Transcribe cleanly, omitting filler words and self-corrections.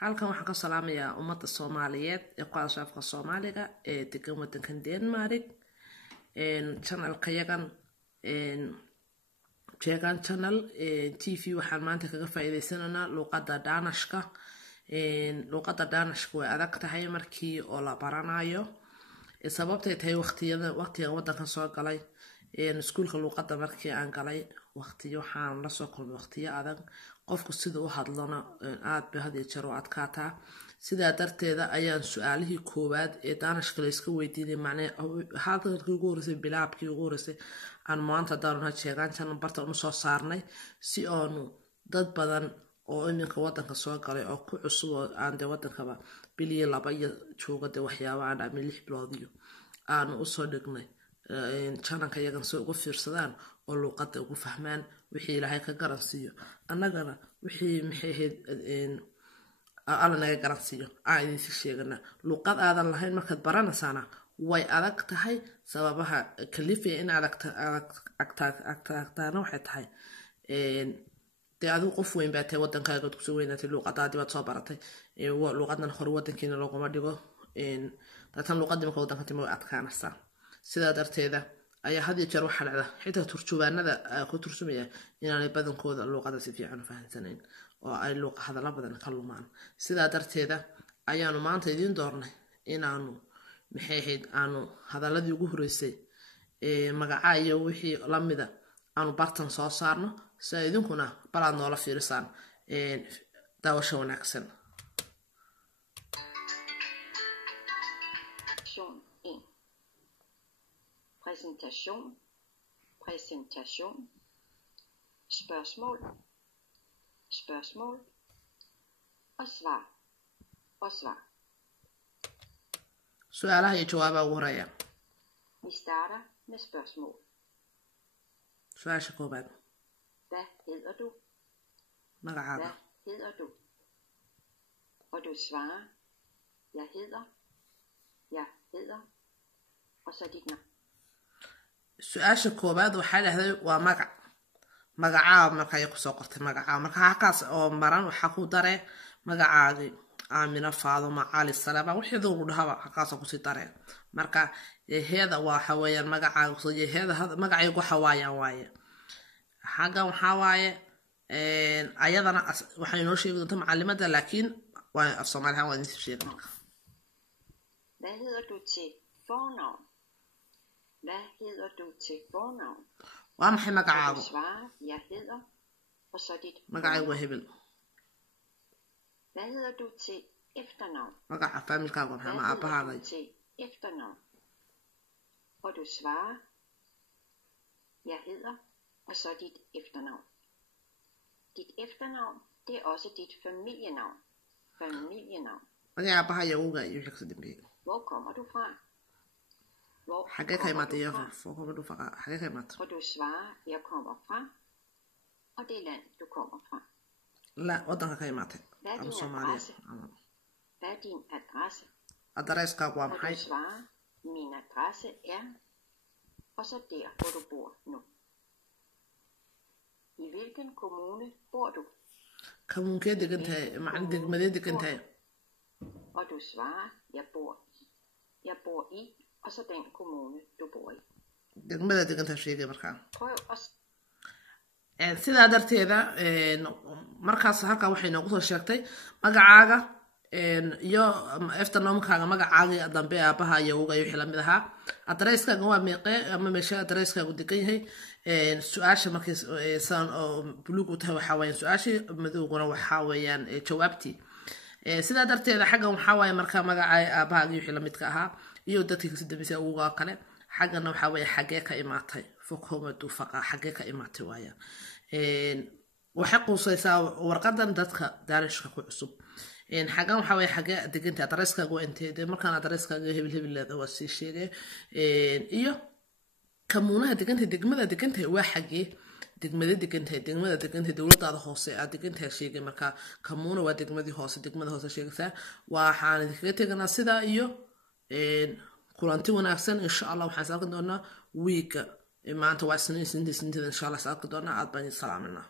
halkan waxaan ka salaamayaa ummadda Soomaaliyeed ee ku hadasha afka Soomaaliga ee degan wadankan Denmark channelka yagan Jeegan channel TV waxaan maanta kaga faa'iideysanaynaa luqadda Danishka luqadda Danishka way adag tahay markii oo la baranayo sababtay tahay waqtiga wadankan soo galay iskuulka luqadda markii aan galay waqtiyo waxaan la soo kulmay waqtiyo adag qofku sida uu hadlana aad ba hadii jaro adkaataa sida darteeda ayaan su'aalihii koowaad ee Danishka la iska weydiinay hadalkii ugu horeysay bilaabkii ugu horeysay aan maanta daarna Jeegan channel barta u soo saarnay si aanu dad badan oo iminka wadanka soo galay oo ku cusub aan de wadankaba biliye laba iyo joogada waxyaabo aan ama 6 bilood iyo aan u soo dhignay channelka yagan soo ugu fiirsadaan oo luqadda ugu fahmaan wixii Ilaahay ka garansiyo annagana wixii maxay alla naga garansiyo aan idin sheegana luqad aadan lahayn markaad baranaysana way adag tahay sababaha kalifay in agtaagtaana waxay tahay adigu qof weyn baa tahay wadankaaga ku soo weynaatay luqadaadii baad soo baratay luqadan hore wadankiina looguma dhigo dadkan luqadii marka wadanka timo adkaanaysaa sidaa darteeda ayaa had iyo jeer waxa dhacda xitaa turjubaanada ku turjumaya inaanay badankooda luqadda si fiican u fahansanayn oo ay luqad hadallo badan ka lumaan sidaa darteeda ayaanu maanta idin doornay inaanu maxay aanu hadalladii ugu horeysay magaca iyo wixii la mida aanu bartan soo saarno si idinkuna balaad noola fiirisaan daawasho wanaagsan Præsentation. Spørgsmål. Og svar. Su'aalaha iyo jawaabaha ugu horeeya. Vi starter med spørgsmål. Su'aasha koobaad. Hvad hedder du? Magacaaga. Hvad hedder du? Og du svarer, jeg hedder, og så dit navn. Su'aasha koobaad waxay dhahday waa magacaaga markay ku soo qortay magacaaga marka halkaas oo maran waxa ku daray magacaagi Aamina Faaduma Cali Salaam wixii uu dhahaa halkaas ku sii daray marka heeda waxa weeyaan magacaaga soo heeda magacaygu waxa waaye xaga waxa waaye ayadana waxay noo sheegi doontaa macallimada laakiin waa af Soomaaliya waa inta sheegay marka Hvad hedder du til fornavn? Hvad hedder du til fornavn? Waa maxay magacaagu? Du svarer, jeg hedder, og så dit magacaagu waa hebel. Hvad hedder du til efternavn? Magaca familkaagu maxaa ma aabahaaga? Til efternavn. Og du svarer, jeg hedder, og så dit efternavn. Dit efternavn, det er også dit familienavn. Magaca aabahaaga iyo uga iyo wixii ka dambeeyay. Hvor kommer du fra? Xagee ka imaatay xagee ka imaatay? Og du svarer, jeg kommer fra, og det land, du kommer fra. La wadanka ka imaatay. Hvad er din adresse? Hvad er din adresse? Adreskaagu waa maxay? Og du svarer, min adresse er, og så der, hvor du bor nu. I hvilken kommune bor du? Kommunkee degan tahay? Macna degmadee degan tahay? Og du svarer, jeg bor i, og så den kommune, du bor i. Degmada degan tahay sheegay markaa. Prøv at sidaa darteeda markaas halka waxay noogu soo sheegtay magacaaga iyo efternamkaaga magacaaga dambe aabaha iyo uga iyo wixii la mid ahaa adresskaaga waa meeqe ama meesha adresskaagu degan yahay su'aasha markay san oo buluug u tahay waxa weeyaan su'aashii madowguna waxa weeyaan jawaabtii sidaa darteeda xaggan waxa weeye marka magacaaga aabaha iyo wixii la midka ahaa iyo dadkii ka dambeysay uga kale xaggana waxa weeye xagee ka imaatay fokomadu faqa xagee ka imaatay waaya waxay qusaysaa warqadan dadka Danishka ku cusub xagan waxa weeye xagee deganta adreskaagu intee markaan adreskaaga hebel leedahay waa sii sheegay iyo kamuunaha degmada deganta waa xagee degmada deganta dawladda hoose aad degantahay sheegay marka kamuuna waa degmada hoose sheegaysaa waxaan idinkaga teganaa sida iyo kulanti wanaagsan insha Allah waxaan saaran doonaa week maanta waa isniinta insha Allah saaran doonaa aad baan salaamina